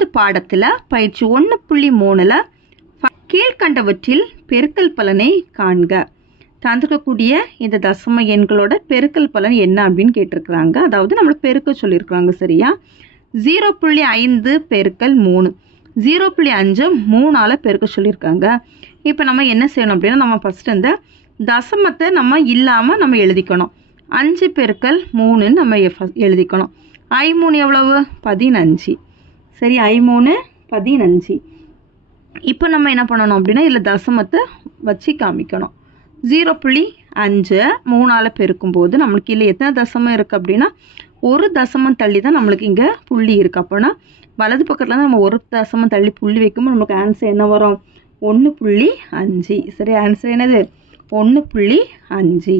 8வது பாடத்தில் பயிற்சி 1.3ல் கீழ்கண்டவற்றில் பெருக்கல் பலனை காண்க. தந்திருக்கக்கூடிய இந்த தசம எண்களோட பெருக்கல் பலன் என்ன அப்படின்னு கேட்டிருக்கிறாங்க. அதாவது நம்மளை பெருக்க சொல்லியிருக்கிறாங்க. சரியா? 0.5 பெருக்கல் 3, 0.5 3ஆல் பெருக்க சொல்லியிருக்காங்க. இப்போ நம்ம என்ன செய்யணும் அப்படின்னா, நம்ம ஃபஸ்ட்டு இந்த தசமத்தை நம்ம இல்லாமல் நம்ம எழுதிக்கணும். 5 பெருக்கல் 3 நம்ம எழுதிக்கணும். I3 எவ்வளவு? 15. சரி, I3 15. இப்போ நம்ம என்ன பண்ணணும் அப்படின்னா, இதில் தசமத்தை வச்சு காமிக்கணும். 0.5 3ஆல் பெருக்கும்போது நம்மளுக்கு இல்லை எத்தனை தசமம் இருக்குது அப்படின்னா, ஒரு தசமம் தள்ளி தான் நம்மளுக்கு இங்கே புள்ளி இருக்குது. அப்போனா வலது பக்கத்தில் தான் நம்ம ஒரு தசமம் தள்ளி புள்ளி வைக்கும்போது நம்மளுக்கு ஆன்சர் என்ன வரும்? 1.5. சரி, ஆன்சர் என்னது? 1.5.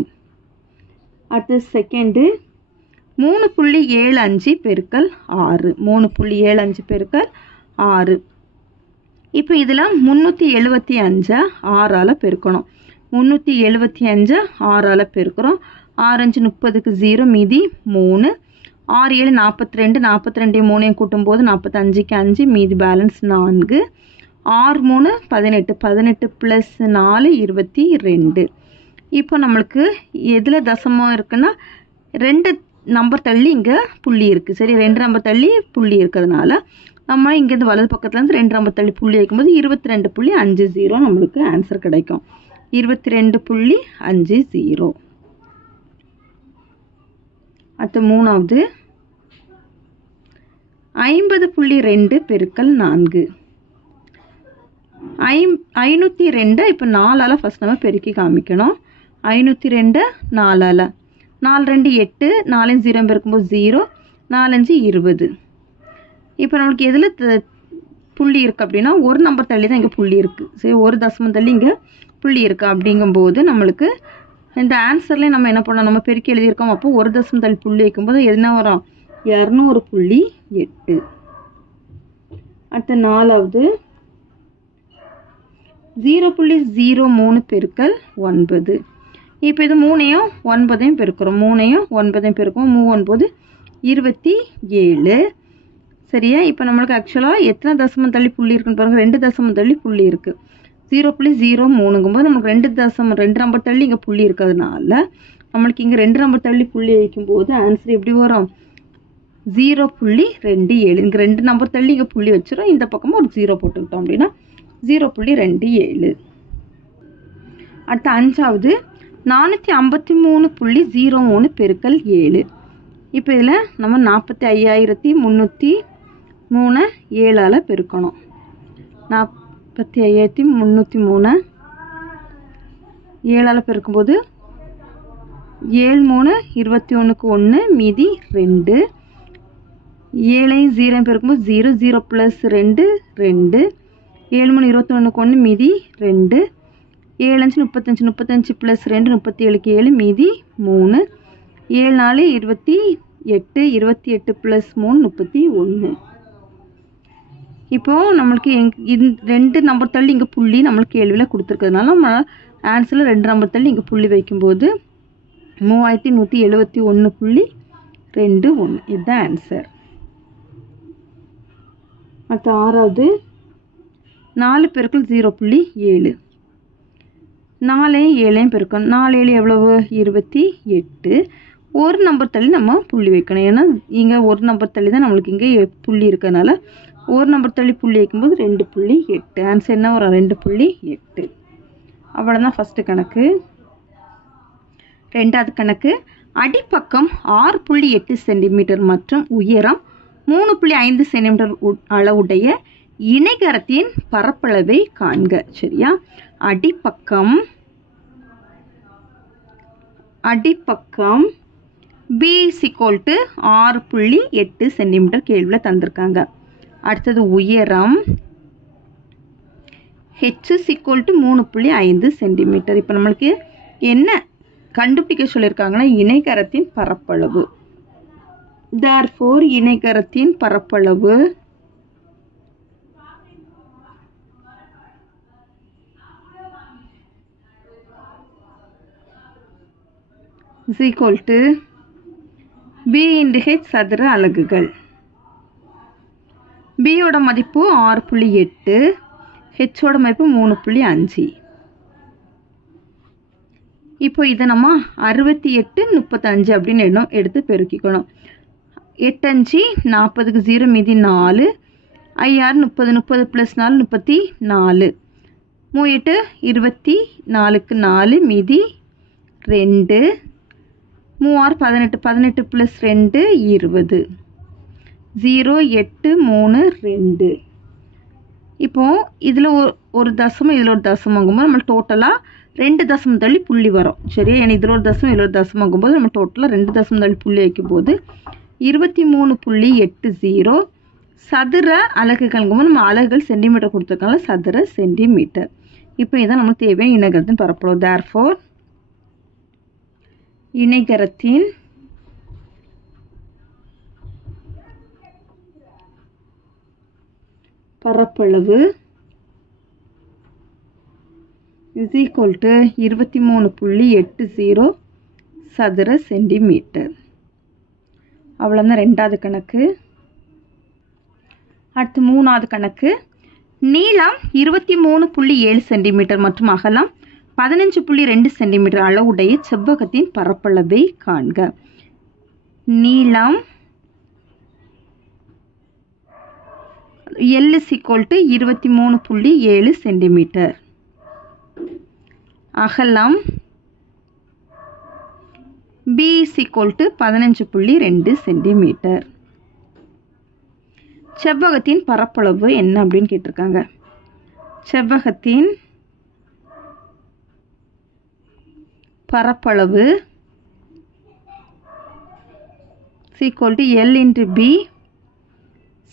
அடுத்து செகண்டு 3.75 பெருக்கல் 6, 3.75 பெருக்கல் 6. இப்போ இதில் 375 6ஆல் பெருக்கணும். 375 6ஆல் பெருக்கிறோம். 6 5 30க்கு 0, மீதி 3. 6 7 42, 42 3 கூட்டும்போது 45க்கு 5, மீதி பேலன்ஸ் 4. 6 3 18, 18 + 4 22. இப்போ நம்மளுக்கு எதில் தசமம் இருக்குன்னா, 2 நம்பர் தள்ளி இங்கே புள்ளி இருக்குது. சரி, 2 நம்பர் தள்ளி புள்ளி இருக்கிறதுனால நம்ம இங்கேருந்து வலது பக்கத்துலேருந்து 2 நம்பர் தள்ளி புள்ளி வைக்கும்போது 22.50 நம்மளுக்கு ஆன்சர் கிடைக்கும். 22.50. அடுத்து மூணாவது 50.2 பெருக்கல் 4. 502 இப்போ 4ஆல் ஃபஸ்ட் நம்ம பெருக்கி காமிக்கணும். 502 4ஆல். 4 2 8, 4 0 பெருக்கும்போது 0, 4 5 20. இப்போ நம்மளுக்கு எதில் புள்ளி இருக்குது அப்படின்னா, ஒரு நம்பர் தள்ளி தான் இங்கே புள்ளி இருக்குது. சரி, ஒரு தசமம் தள்ளி இங்கே புள்ளி இருக்குது. அப்படிங்கும்போது நம்மளுக்கு இந்த ஆன்சர்லேயே நம்ம என்ன பண்ணோம், நம்ம பெருக்கி எழுதியிருக்கோம். அப்போ ஒரு தசமம் தள்ளி புள்ளி வைக்கும்போது என்ன வரும்? 200.8. அடுத்த நாலாவது 0.03 பெருக்கல் 9. இப்போ இது 3ஐயும் 9ஐயும் பெருக்கிறோம். 3ஐயும் 9ஐயும் பெருக்கும். 3 9 27. சரியா? இப்போ நம்மளுக்கு ஆக்சுவலாக எத்தனை தசமம் தள்ளி புள்ளி இருக்குன்னு பாருங்கள். 2 தசமம் தள்ளி புள்ளி இருக்குது. 0.03ங்கும்போது நமக்கு 2 நம்பர் தள்ளி இங்கே புள்ளி இருக்கிறதுனால நம்மளுக்கு இங்கே 2 நம்பர் தள்ளி புள்ளி வைக்கும்போது ஆன்சர் எப்படி வரும்? 0.27. இங்கே 2 நம்பர் தள்ளி இங்கே புள்ளி வச்சிடும். இந்த பக்கமும் ஒரு 0 போட்டுக்கிட்டோம் அப்படின்னா 0.27. அடுத்த அஞ்சாவது 453.03 பெருக்கல் 7. இப்போ இதில் நம்ம 45,303 7ஆல் பெருக்கணும். 45,303 7ஆல் பெருக்கும்போது 7 3 21க்கு 1, மீதி 2. 7ஐயும் 0 பெருக்கும்போது 0, 0 + 2 2. 7 3 21க்கு 1, மீதி 2. 7 5 35, 35 + 2 37க்கு 7, மீதி 3. 7 4 28, 28 + 3 31. இப்போது நம்மளுக்கு 2 நம்பர் தள்ளி இங்கே புள்ளி நம்மளுக்கு கேள்வியில் கொடுத்துருக்கிறதுனால நம்ம ஆன்சரில் 2 நம்பர் தள்ளி இங்கே புள்ளி வைக்கும்போது 3171.21. இதுதான் ஆன்சர். அடுத்த ஆறாவது 4 பெருக்கல் 0.7. 4ஐயும் 7ஐயும் பெருக்கணும். 4 7 எவ்வளவு? 28. ஒரு நம்பர் தள்ளி நம்ம புள்ளி வைக்கணும். ஏன்னா இங்கே ஒரு நம்பர் தள்ளி தான் நம்மளுக்கு இங்கே புள்ளி இருக்கிறதுனால ஒரு நம்பர் தள்ளி புள்ளி வைக்கும்போது 2.8. ஆன்சர் என்ன வரும்? 2.8. அவ்வளோதான் ஃபஸ்ட்டு கணக்கு. ரெண்டாவது கணக்கு அடிப்பக்கம் 6.8 சென்டிமீட்டர் மற்றும் உயரம் 3.5 சென்டிமீட்டர் அளவுடைய இணைகரத்தின் பரப்பளவை காண்க. சரியா? அடிப்பக்கம் B = 6.8 சென்டிமீட்டர் கேள்வியில் தந்திருக்காங்க. அடுத்தது உயரம் H = 3.5 சென்டிமீட்டர். இப்போ நம்மளுக்கு என்ன கண்டுபிடிக்க சொல்லியிருக்காங்கன்னா, இணைகரத்தின் பரப்பளவு. therefore இணைகரத்தின் பரப்பளவு B × H சதுர அலகுகள். பியோட மதிப்பு 6.8, ஹெச்சோட மதிப்பு 3.5. இப்போ இதை நம்ம 68, 35 அப்படின்னு எடுத்து பெருக்கிக்கணும். 8 5 40க்கு 0 மீதி 4, 5 6 30, 30 + 4 34, 3 8 24க்கு 4 மீதி 2, 3 6 18, 18 + 2 20, 0 8 3 2. இப்போ இதில் ஒரு தசமம் இதில் ஒரு தசமங்கும்போது நம்ம டோட்டலாக 2 தசமம் தள்ளி புள்ளி வரும். சரியா? ஏன்னா இதில் ஒரு தசமம் இதில் ஒரு தசமங்கும்போது நம்ம டோட்டலாக 2 தசமம் தள்ளி புள்ளி வைக்கும்போது 23.80 சதுர அலகுகள்ங்கும்போது நம்ம அலகுகள் சென்டிமீட்டர் கொடுத்துருக்காங்க, சதுர சென்டிமீட்டர். இப்போ இதான் நமக்கு தேவையான இணைகரத்தின் பரப்பளவு. தேர்ஃபோர் இணைகரத்தின் பரப்பளவு is equal to 23.80 சதுர சென்டிமீட்டர். அவ்வளோதான் ரெண்டாவது கணக்கு. அடுத்து மூணாவது கணக்கு. நீளம் 23.7 சென்டிமீட்டர் மற்றும் அகலம் 15.2 சென்டிமீட்டர் அளவுடைய செவ்வகத்தின் பரப்பளவை காண்க. நீளம் L is equal to 23.7 centimetre. அகலம் B is equal to 15.2 centimetre. செவ்வகத்தின் பரப்பளவு என்ன அப்படின்னு கேட்டிருக்காங்க. செவ்வகத்தின் பரப்பளவு is equal to L into B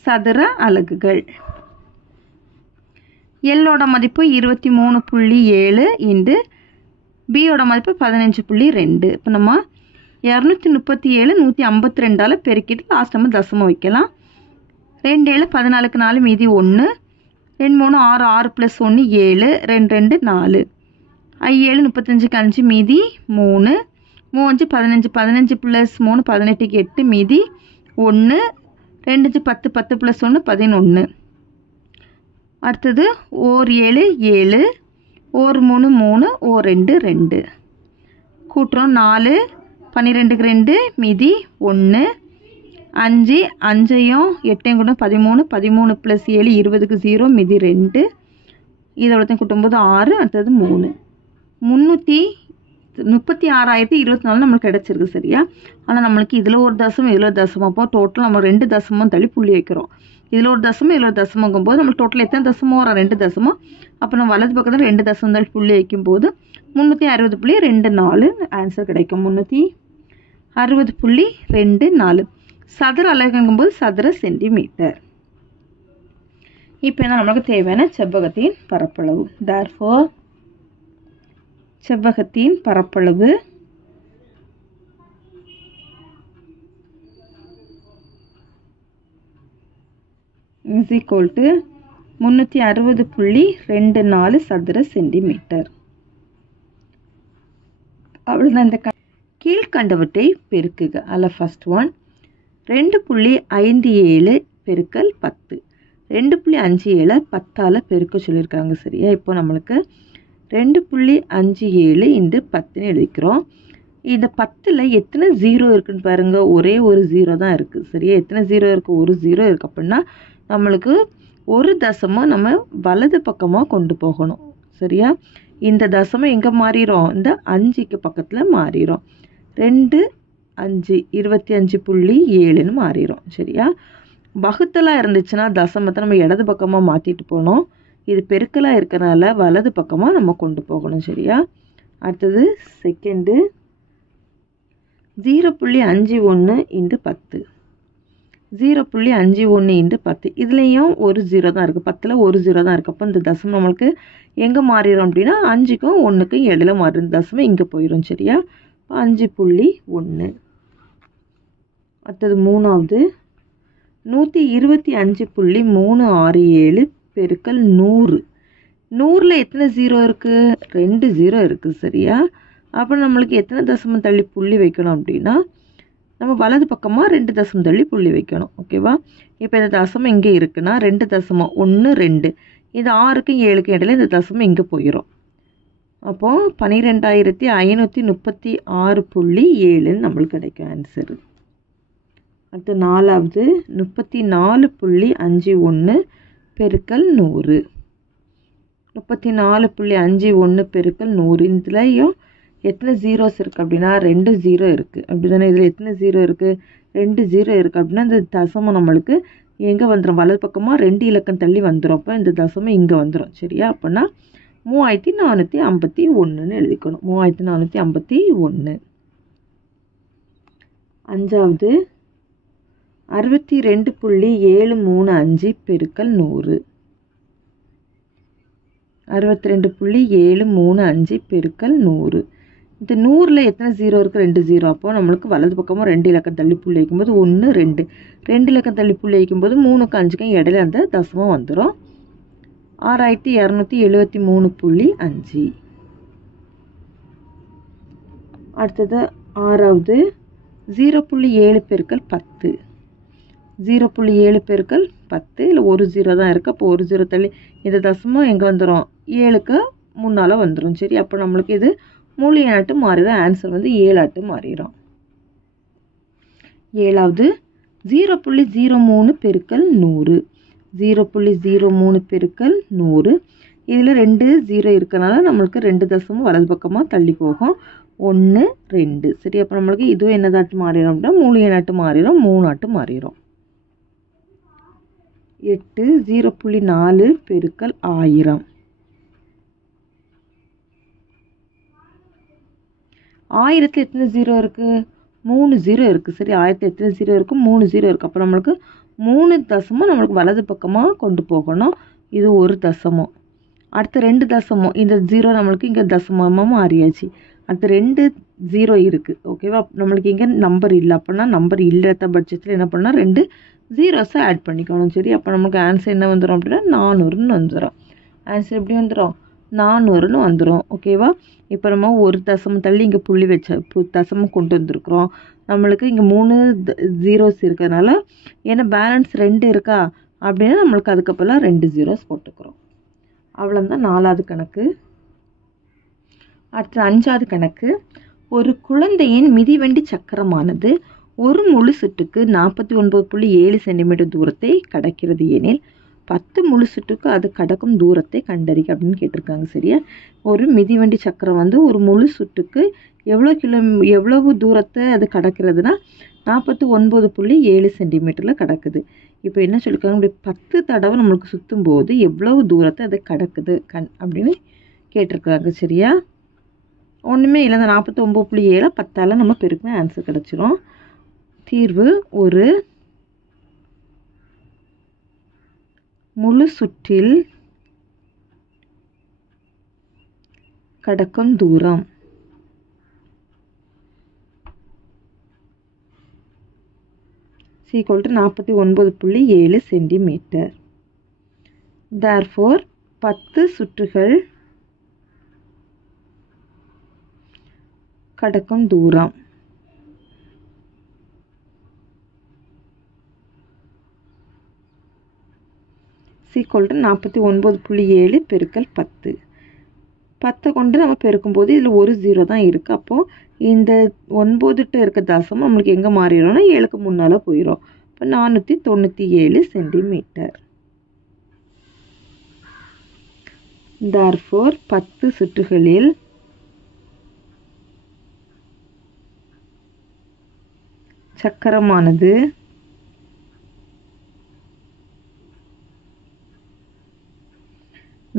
சதுர அலகுகள். எல்லோட மதிப்பு 23.7 இன்டு பியோட மதிப்பு 15.2. இப்போ நம்ம 237 152 பெருக்கிட்டு லாஸ்ட் நம்ம தசமம் வைக்கலாம். 2 7 14க்கு 4 மீதி 1, 2 3 6 6 + 1 7, 2 2 4, 5 7 35க்கு 5 மீதி 3, 3 5 15 + 3 18க்கு 8 மீதி 1, 2 10 10 + 1 11. அடுத்தது ஓர் 7 7, ஓர் 3 3, ஓர் 2 2. கூட்டுறோம் 4 12க்கு 2 மீதி 1, 5 5யும் 8யும் கூட 13, 13 + 7 20க்கு 0 மீதி 2. இதோட கூட்டும்போது 6, அடுத்தது 3. 336,024 நம்மளுக்கு கிடச்சிருக்கு. சரியா? ஆனால் நம்மளுக்கு இதில் ஒரு தசமம் இதில் ஒரு தசமம். அப்போ டோட்டல் நம்ம 2 தசமம் தள்ளி புள்ளி வைக்கிறோம். இதில் ஒரு தசமம் இதில் ஒரு தசமங்கும்போது நம்மளுக்கு டோட்டல் எத்தனை தசமம் வரும்? 2 தசமம். அப்போ நம்ம வலது பக்கத்தில் 2 தசமம் தள்ளி புள்ளி வைக்கும்போது 360.24 ஆன்சர் கிடைக்கும். 360.24 சதுர அலகுங்கும்போது சதுர சென்டிமீட்டர். இப்போ என்ன நம்மளுக்கு தேவையான செவ்வகத்தின் பரப்பளவு. தேர்ஃபோர் செவ்வகத்தின் பரப்பளவு is equal to 360.24 சதுர சென்டிமீட்டர். அவ்வளோதான். இந்த கீழ்கண்டவற்றை பெருக்குக. அதில் ஃபர்ஸ்ட் ஒன் 2.57 பெருக்கல் 10. 2.57 10ஆல் பெருக்க சொல்லியிருக்காங்க. சரியா? இப்போ நம்மளுக்கு 2.57 இன்டு 10ன்னு எழுதிக்கிறோம். இந்த 10ல் எத்தனை 0 இருக்குன்னு பாருங்கள். ஒரே ஒரு 0 தான் இருக்குது. சரியா? எத்தனை 0 இருக்குது? ஒரு 0 இருக்குது. அப்படின்னா நம்மளுக்கு ஒரு தசமம் நம்ம வலது பக்கமாக கொண்டு போகணும். சரியா? இந்த தசமம் எங்கே மாறிடும்? இந்த 5க்கு பக்கத்தில் மாறிடும். 2 5 25.7ன்னு மாறிடும். சரியா? வகுத்தலாக இருந்துச்சுன்னா தசமத்தை நம்ம இடது பக்கமாக மாற்றிட்டு போகணும். இது பெருக்கலாக இருக்கிறனால வலது பக்கமாக நம்ம கொண்டு போகணும். சரியா? அடுத்தது செகண்டு 0.51 இன்டு 10. 0.51 இன்டு 10. இதுலேயும் ஒரு 0 தான் இருக்குது. 10ல் ஒரு 0 தான் இருக்குது. அப்போ இந்த தசமம் நம்மளுக்கு எங்கே மாறிடும் அப்படின்னா 5க்கும் 1க்கும் இடையில மாறிடும். தசமம் இங்கே போயிடும். சரியா? 5.1. அடுத்தது மூணாவது 125.367 பெருக்கல் 100. 100ல் எத்தனை 0 இருக்குது? 2 0 இருக்குது. சரியா? அப்போ நம்மளுக்கு எத்தனை தசமம் தள்ளி புள்ளி வைக்கணும் அப்படின்னா நம்ம வலது பக்கமாக 2 தசம் தள்ளி புள்ளி வைக்கணும். ஓகேவா? இப்போ இந்த தசமம் இங்கே இருக்குன்னா 2 தசமம் 1 2 இது 6க்கும் 7க்கும் இடையில இந்த தசமம் இங்கே போயிடும். அப்போது 12,536.7 நம்மளுக்கு கிடைக்கும் ஆன்சரு. அடுத்து 4வது 34.51 பெருக்கல் 100. 34.51 பெருக்கல் 100 இதுலையும் எத்தனை ஜீரோஸ் இருக்குது அப்படின்னா 2 0 இருக்குது. அப்படி தானே? இதில் எத்தனை 0 இருக்குது? 2 0 இருக்குது. அப்படின்னா இந்த தசமம் நம்மளுக்கு எங்கே வந்துடும்? வலது பக்கமாக 2 இலக்கம் தள்ளி வந்துடும். அப்போ இந்த தசமம் இங்கே வந்துடும். சரியா? அப்படின்னா 3451 எழுதிக்கணும். 3451. 5வது 62.735 பெருக்கல் 100. 62.735 பெருக்கல் 100. இந்த 100ல் எத்தனை 0 இருக்குது? 2 0. அப்போ நம்மளுக்கு வலது பக்கமாக 2 இலக்கம் தள்ளி புள்ளி வைக்கும்போது 1 2 2 இலக்கம் தள்ளி புள்ளி வைக்கும்போது 3க்கும் 5க்கும் இடையில அந்த தசமம் வந்துடும். 6273.5. அடுத்தது 6வது 0.7 பெருக்கல் 10. 0.7 பெருக்கல் 10 இல்லை ஒரு 0 தான் இருக்குது. அப்போ ஒரு 0 தள்ளி இந்த தசமம் எங்கே வந்துடும்? 7க்கு முன்னால் வந்துடும். சரி, அப்போ நம்மளுக்கு இது முழு எண்ணாட்டு மாறிடும். ஆன்சர் வந்து 7 மாறிடும். 7வது 0.03 பெருக்கல் 100. 0.03 பெருக்கல் 100 இதில் 2 0 இருக்கனால நம்மளுக்கு 2 தசமும் வலது பக்கமாக தள்ளி போகும். 1 2. சரி, அப்போ நம்மளுக்கு இதுவும் என்னதாட்டு மாறிடும் அப்படின்னா முழு எண்ணாட்டு மாறிடும். 3 மாறிடும். 8 0.4 பெருக்கல் 1000. 1000த்தில் எத்தனை 0 இருக்குது? 3 0 இருக்குது. சரி, 1000த்தில் எத்தனை 0 இருக்குது? 3 0 இருக்குது. அப்போ நம்மளுக்கு 3 தசமும் நம்மளுக்கு வலது பக்கமாக கொண்டு போகணும். இது ஒரு தசமம். அடுத்து 2 தசமம். இந்த 0 நம்மளுக்கு இங்கே தசமமாக மாறியாச்சு. அடுத்து 2 0 இருக்குது. ஓகேவா? நம்மளுக்கு இங்கே நம்பர் இல்லை. அப்படின்னா நம்பர் இல்லாத பட்சத்தில் என்ன பண்ணால் 2 ஜீரோஸை ஆட் பண்ணிக்கணும். சரி, அப்போ நமக்கு ஆன்சர் என்ன வந்துடும் அப்படின்னா 400ன்னு வந்துடும். ஆன்சர் எப்படி வந்துடும்? 400ன்னு வந்துடும். ஓகேவா? இப்போ நம்ம ஒரு தசமம் தள்ளி இங்கே புள்ளி வச்ச தசமம் கொண்டு வந்திருக்கிறோம். நம்மளுக்கு இங்கே 3 ஜீரோஸ் இருக்கிறதுனால ஏன்னா பேலன்ஸ் 2 இருக்கா அப்படின்னா நம்மளுக்கு அதுக்கப்புறம் 2 ஜீரோஸ் போட்டுக்கிறோம். அவ்வளோதான் 4வது கணக்கு. அடுத்து 5வது கணக்கு. ஒரு குழந்தையின் மிதிவண்டி சக்கரமானது ஒரு முழு சுற்றுக்கு 49.7 சென்டிமீட்டர் தூரத்தை கடக்கிறது எனில் 10 முழு சுற்றுக்கு அது கடக்கும் தூரத்தை கண்டறிக அப்படின்னு கேட்டிருக்காங்க. சரியா? ஒரு மிதிவண்டி சக்கரம் வந்து ஒரு முழு சுற்றுக்கு எவ்வளவு தூரத்தை அது கடக்கிறதுனா 49.7 சென்டிமீட்டரில் கடக்குது. இப்போ என்ன சொல்லியிருக்காங்க? இப்படி 10 தடவை நம்மளுக்கு சுற்றும் போது எவ்வளவு தூரத்தை அது கடக்குது அப்படின்னு கேட்டிருக்காங்க. சரியா? ஒன்றுமே இல்லை. அந்த 49.7 10ஆல் நம்ம பெருக்குமே ஆன்சர் கிடச்சிரும். தீர்வு ஒரு முழு சுற்றில் கடக்கும் தூரம் = 49.7 சென்டிமீட்டர். therefore 10 சுற்றுகள் கடக்கும் தூரம் = 49.7 பெருக்கல் 10. 10 கொண்டு நம்ம பெருக்கும்போது இதில் ஒரு 0 தான் இருக்குது. அப்போது இந்த 9ட்ட இருக்க தசமம் நம்மளுக்கு எங்கே மாறிடும்னா 7க்கு முன்னால் போயிடும். இப்போ 497 சென்டிமீட்டர். therefore 10 சுற்றுகளில் சக்கரமானது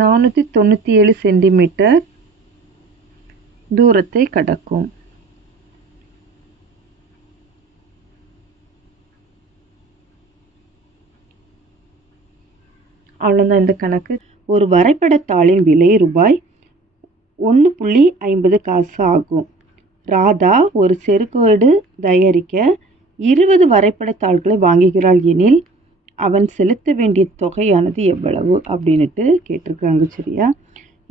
497 சென்டிமீட்டர் தூரத்தை கடக்கும். அவ்வளோதான் இந்த கணக்கு. ஒரு வரைபடத்தாளின் விலை ரூபாய் 1.50 காசு ஆகும். ராதா ஒரு செருக்கோடு தயாரிக்க 20 வரைபடத்தாள்களை வாங்குகிறாள் எனில் அவன் செலுத்த வேண்டிய தொகையானது எவ்வளவு அப்படின்ட்டு கேட்டிருக்காங்க. சரியா?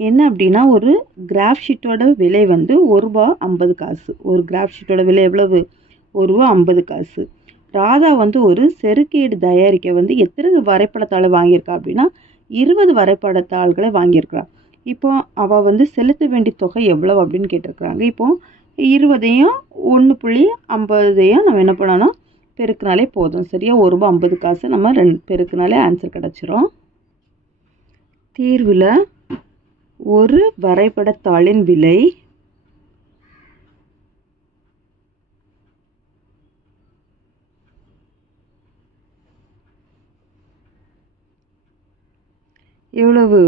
என்ன அப்படின்னா ஒரு கிராஃப் ஷீட்டோட விலை வந்து ₹1.50. ஒரு கிராஃப் ஷீட்டோட விலை எவ்வளவு? ரூபா 50 காசு. ராதா வந்து ஒரு செருக்கீடு தயாரிக்க வந்து எத்தனை வரைபடத்தாளை வாங்கியிருக்கா அப்படின்னா 20 வரைபடத்தாள்களை வாங்கியிருக்கிறா. இப்போ அவள் வந்து செலுத்த வேண்டிய தொகை எவ்வளவு அப்படின்னு கேட்டிருக்கிறாங்க. இப்போ 20ஐயும் 1.50ஐயும் நம்ம என்ன பண்ணணும், பெருக்கினாலே போதும். சரியா, ரூபா 50 காசு நம்ம பெருக்கினாலே ஆன்சர் கிடச்சிரும். தீர்வில் ஒரு வரைபடத்தாளின் விலை எவ்வளவு,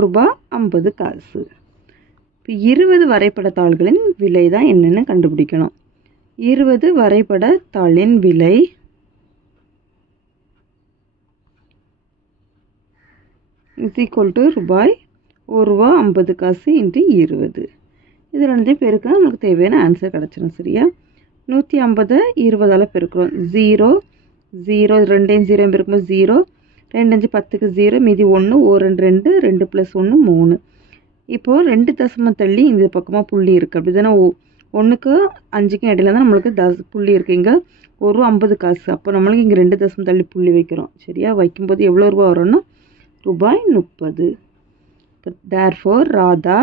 ரூபா 50 காசு. இப்போ 20 வரைபடத்தாள்களின் விலை தான் என்னென்னு கண்டுபிடிக்கணும். 20 வரைபடத்தாளின் விலை ரூபாய் ரூபா 50 காசு × 20. இது ரெண்டையும் பெருக்கினா நமக்கு தேவையான ஆன்சர் கிடச்சிடும். சரியா, 150 20ஆல் பெருக்கிறோம். 0 0 2 0 பெருக்கும்போது 0, 2 5 10க்கு 0, மீதி 1, 1 2 2 + 1 3. இப்போது 2 தசமம் தள்ளி இந்த பக்கமாக புள்ளி இருக்குது. அப்படி தானே, 1க்கு 5க்கும் இடையில தான் நம்மளுக்கு புள்ளி இருக்குது. இங்கே ரூபா 50 காசு. அப்போ நம்மளுக்கு இங்கே 2 தசமம் தள்ளி புள்ளி வைக்கிறோம். சரியா, வைக்கும்போது எவ்வளோ ரூபா வரும்னா ரூபாய் 30. therefore ராதா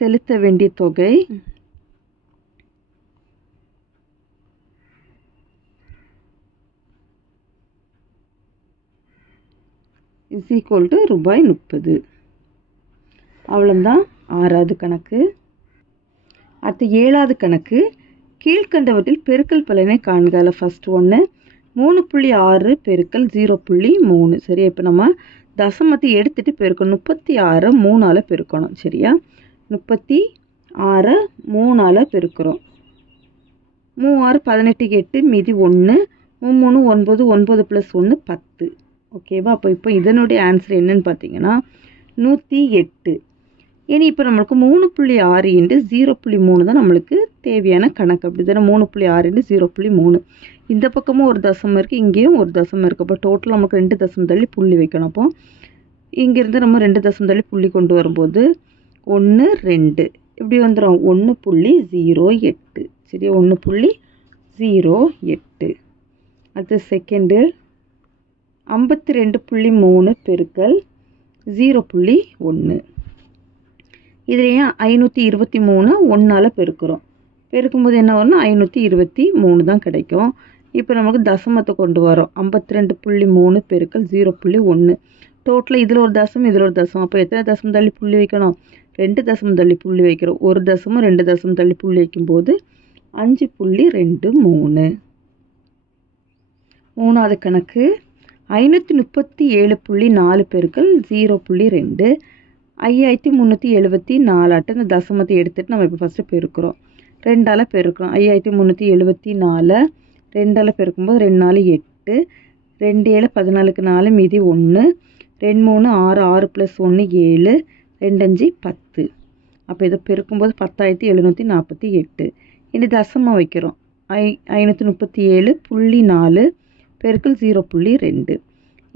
செலுத்த வேண்டிய தொகை ரூபாய் 30. அவ்வளோதான் 6வது கணக்கு. அடுத்து 7வது கணக்கு. கீழ்கண்டவற்றில் பெருக்கல் பலனை காண்க. அதில் ஃபர்ஸ்ட் ஒன்று 3.6 பெருக்கல் 0.3. சரியா, இப்போ நம்ம தசமத்தை எடுத்துகிட்டு பெருக்கணும். 36 3ஆல் பெருக்கணும். சரியா, 36 3ஆல் பெருக்கிறோம். 3 6 18 8, மீதி 1, 3 9 9 + 1 10. ஓகேவா, இப்போ இதனுடைய ஆன்சர் என்னன்னு பார்த்தீங்கன்னா 108. இனி இப்போ நம்மளுக்கு 3.6 × 0.3 தான் நம்மளுக்கு தேவையான கணக்கு. அப்படி தானே, 3.6 × 0.3. இந்த பக்கமும் ஒரு தசமம் இருக்குது, இங்கேயும் ஒரு தசமம் இருக்குது. அப்போ டோட்டல் நமக்கு 2 தசமம் தள்ளி புள்ளி வைக்கணும். அப்போ இங்கேருந்து நம்ம 2 தசமம் தள்ளி புள்ளி கொண்டு வரும்போது 1 2 இப்படி வந்துடும் 1.08. சரியா, 1.08. அடுத்து செகண்டு 52.3 பெருக்கல் 0.1. இதுலேயும் 523 1ஆல் பெருக்கிறோம். பெருக்கும்போது என்ன வரும்னா 523 தான் கிடைக்கும். இப்போ நமக்கு தசமத்தை கொண்டு வரோம். 52.3 பெருக்கல் 0.1. டோட்டலாக இதில் ஒரு தசம் இதில் ஒரு தசம். அப்போ எத்தனை தசம் தள்ளி புள்ளி வைக்கணும், 2 தசம் தள்ளி புள்ளி வைக்கிறோம். ஒரு தசமும் 2 தசம் தள்ளி புள்ளி வைக்கும்போது 5.23. 3வது கணக்கு 537.4 பெருக்கல் 0.2. 5374. இந்த தசமத்தை எடுத்துகிட்டு நம்ம இப்போ ஃபஸ்ட்டு பெருக்கிறோம். 2ஆல் பெருக்கிறோம். 5374 2ஆல் பெருக்கும்போது 2 4 8, 2 7 14க்கு 4, மீதி 1, 2 3 6 6 + 1 7, 2 5 10. அப்போ இதை பெருக்கும்போது 10,748. இனி தசமம் வைக்கிறோம். 537.4 பெருக்கல் 0.2.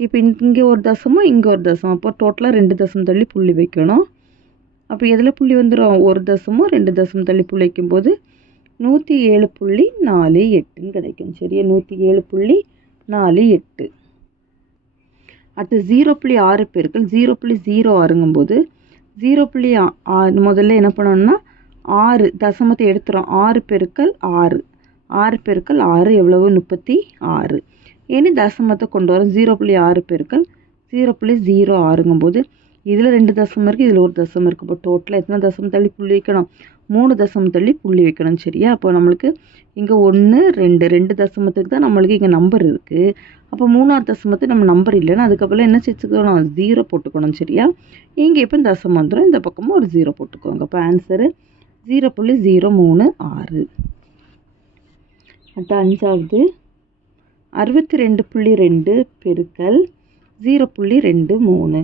இப்போ இங்கே ஒரு தசமும் இங்கே ஒரு தசம். அப்போ டோட்டலாக 2 தசம் தள்ளி புள்ளி வைக்கணும். அப்போ எதில் புள்ளி வந்துடும், ஒரு தசமும் 2 தசம் தள்ளி புள்ளி வைக்கும்போது 107.48 கிடைக்கும். சரியா, 107.48. அடுத்து 0.6 பெருக்கல் 0.06ங்கும்போது 0.6 முதல்ல என்ன பண்ணணும்னா 6 தசமத்தை எடுத்துகிறோம். 6 பெருக்கல் 6 6 பெருக்கல் 6 எவ்வளவு, 36. இனி தசமத்தை கொண்டு வரோம். 0.6 பெருக்கல் 0.06ங்கும்போது இதில் 2 தசம் இருக்குது, இதில் ஒரு தசம் இருக்குது. இப்போ டோட்டலாக எத்தனை தசம் தள்ளி புள்ளி வைக்கணும், 3 தசம் தள்ளி புள்ளி வைக்கணும். சரியா, அப்போ நம்மளுக்கு இங்கே 1 2 2 தசமத்துக்கு தான் நம்மளுக்கு இங்கே நம்பர் இருக்குது. அப்போ 3ஆவது தசமத்துக்கு நம்ம நம்பர் இல்லைன்னா அதுக்கப்புறம் என்ன சேர்த்துக்கணும், 0 போட்டுக்கணும். சரியா, இங்கே இப்போ தசம் வந்துடும், இந்த பக்கமும் ஒரு 0 போட்டுக்கோங்க. அப்போ ஆன்சரு 0.036. அடுத்த 5வது 62.2 பெருக்கல் 0.23.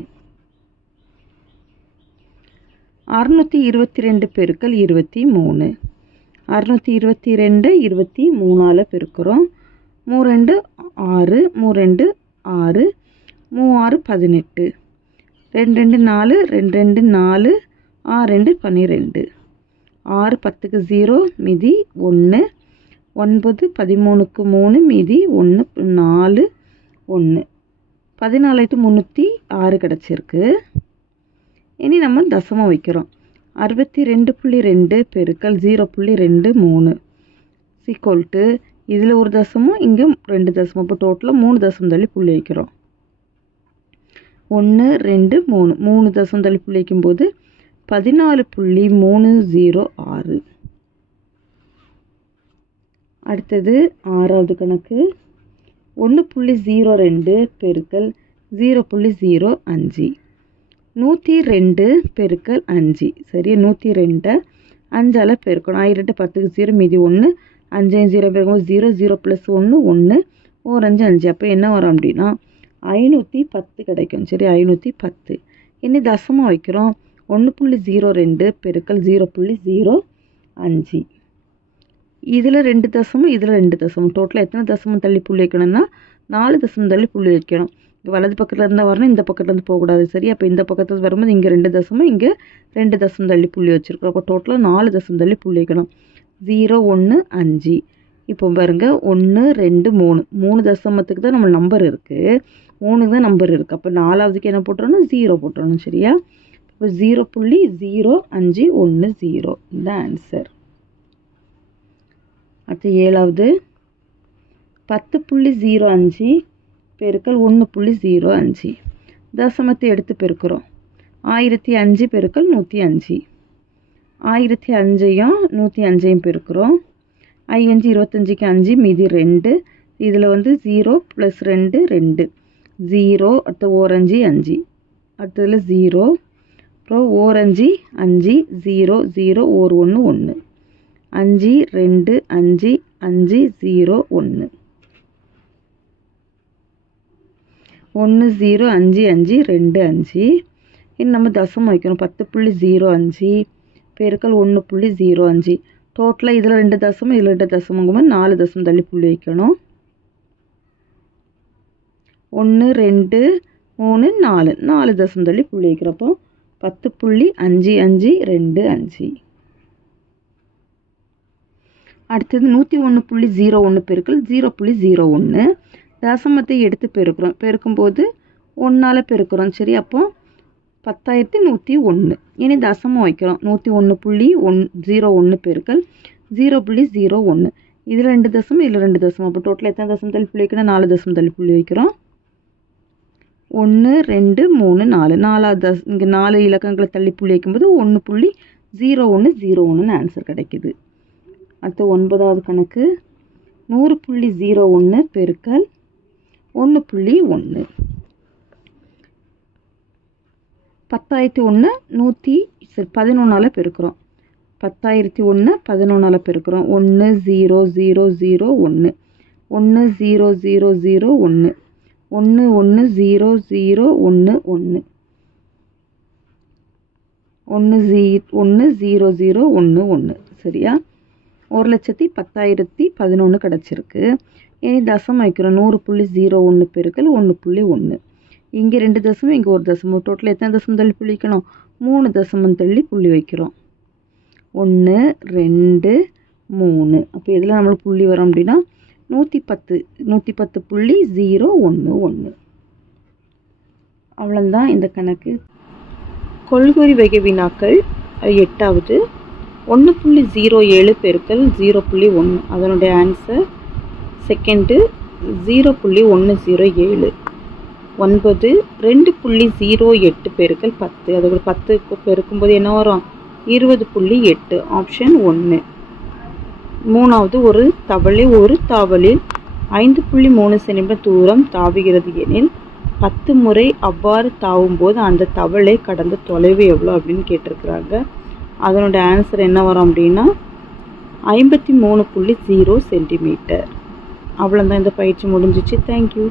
622 பெருக்கல் 23. 622 23ஆல் பெருக்கிறோம். 3 2 6 3 2 6 3 6 18, 2 2 4 2 2 4 6 2 12. 6 10க்கு 0 மீதி 1, 9 13க்கு 3 மீதி 1 4 1, 14,306 கிடச்சிருக்கு. இனி நம்ம தசமம் வைக்கிறோம். 62.2 பெருக்கல் 0.23 ஈக்குவல் டு இதில் ஒரு தசமம் இங்கே 2 தசமம். இப்போ டோட்டலாக 3 தசமம் தள்ளி புள்ளி வைக்கிறோம். 1 2 3 3 தசமம் தள்ளி புள்ளி வைக்கும்போது 14.306. அடுத்தது 6வது கணக்கு. 1.02 பெருக்கல் 0.05 102 பெருக்கல் 5. சரி, 102 5ஆல் பெருக்கணும். 1000 10க்கு 0 மீதி 1, 5 0 பெருக்கும்போது 0 0 + 1 1 1 5 5. அப்போ என்ன வரும் அப்படின்னா 510 கிடைக்கும். சரி, 510. இனி தசமம் வைக்கிறோம். 1.02 பெருக்கல் 0.05 இதில் 2 தசமம் இதில் 2 தசமம். டோட்டலாக எத்தனை தசமம் தள்ளி புள்ளி வைக்கணும்னா 4 தசமம் தள்ளி புள்ளி வைக்கணும். வலது பக்கத்தில் இருந்தால் வரணும், இந்த பக்கத்துலேருந்து போகக்கூடாது. சரி, அப்போ இந்த பக்கத்தில் வரும்போது இங்கே 2 தசமம் இங்கே 2 தசமம் தள்ளி புள்ளி வச்சுருக்கோம். அப்போ டோட்டலாக 4 தசமம் தள்ளி புள்ளி வைக்கணும். 0 1 5. இப்போ பாருங்க 1 2 3 3 தசமத்துக்கு தான் நம்ம நம்பர் இருக்குது, 3க்கு தான் நம்பர் இருக்குது. அப்போ 4வதுக்கு என்ன போட்டுறோம்னா 0 போட்டுறணும். சரியா, இப்போ 0.0510 இந்த ஆன்சர். அடுத்து 7வது. 10.05 பெருக்கல் 1.05 தசமத்தை எடுத்து பெருக்கிறோம். 1005 பெருக்கல் 105 1005ஐயும் 105ஐயும் பெருக்கிறோம். 5 25க்கு 5 மீதி 2. இதில் 0 + 2 2 0. அடுத்து ஓரஞ்சு 5, அடுத்ததில் 0, அப்புறம் ஓரஞ்சு 5 0 0 1 1 5 2 5 5 0 1 1 0 5 5 2 5. இனி நம்ம தசமம் வைக்கணும். 10.05 பெருக்கல் 1.05. டோட்டலாக இதில் 2 தசமம் இதில் 2 தசமங்கும்போது 4 தசமம் தள்ளி புள்ளி வைக்கணும். 1 2 3 4 4 தசமம் தள்ளி புள்ளி வைக்கிறப்போ 10.5525. அடுத்தது 101.01 பெருக்கல் 0.01 தசமத்தை எடுத்து பெருக்கிறோம். பெருக்கும்போது 1ஆல் பெருக்கிறோம். சரி, அப்போ 10,101. இனி தசமம் வைக்கிறோம். 101.01 பெருக்கல் 0.01 இதில் 2 தசமம் இதில் 2 தசமம். அப்போ டோட்டலாக எத்தனை தசமம் தள்ளி புள்ளி வைக்கணும்? 4 தசமம் தள்ளி புள்ளி வைக்கிறோம். 1 2 3 4 4வது இங்கே 4 இலக்கங்களை தள்ளி புள்ளி வைக்கும்போது 1.0101 ஆன்சர் கிடைக்குது. அடுத்து 9வது கணக்கு. 100.01 பெருக்கல் 1.1 10,001 11ஆல் பெருக்கிறோம். 10,001 11ஆல் பெருக்கிறோம். 1 0 0 0 1 1 0 0 0 1 1 1 0 0 1 1 1 0 0 1 1. சரியா, 1,10,11 கிடச்சிருக்கு. இனி தசமம் வைக்கிறோம். 100.01 பெருக்கல் 1.1 இங்கே 2 தசமம் இங்கே 1 தசமம். டோட்டல் எத்தனை தசமம் தள்ளி புள்ளி வைக்கணும்? 3 தசமம் தள்ளி புள்ளி வைக்கிறோம். 1 2 3. அப்போ இதில் நம்மளுக்கு புள்ளி வரும் அப்படின்னா 110.011. அவ்வளோதான் இந்த கணக்கு. கொள்குறி வகை வினாக்கள் 8வது. 1.07 பெருக்கல் 0.1 அதனுடைய ஆன்சர். செகண்டு 0.107. 9 2.08 பெருக்கல் 10 அதோட 10 பெருக்கும்போது என்ன வரும்? 20.8 ஆப்ஷன் 1. 3வது. ஒரு தவளை ஒரு தாவலில் 5.3 சென்டிமீட்டர் தூரம் தாவுகிறது எனில் 10 முறை அவ்வாறு தாவும்போது அந்த தவளை கடந்த தொலைவு எவ்வளோ அப்படின்னு கேட்டிருக்கிறாங்க. அதனோட ஆன்சர் என்ன வரும் அப்படின்னா 53.0 சென்டிமீட்டர். அவ்வளோதான், இந்த பயிற்சி முடிஞ்சிச்சு. தேங்க்யூ.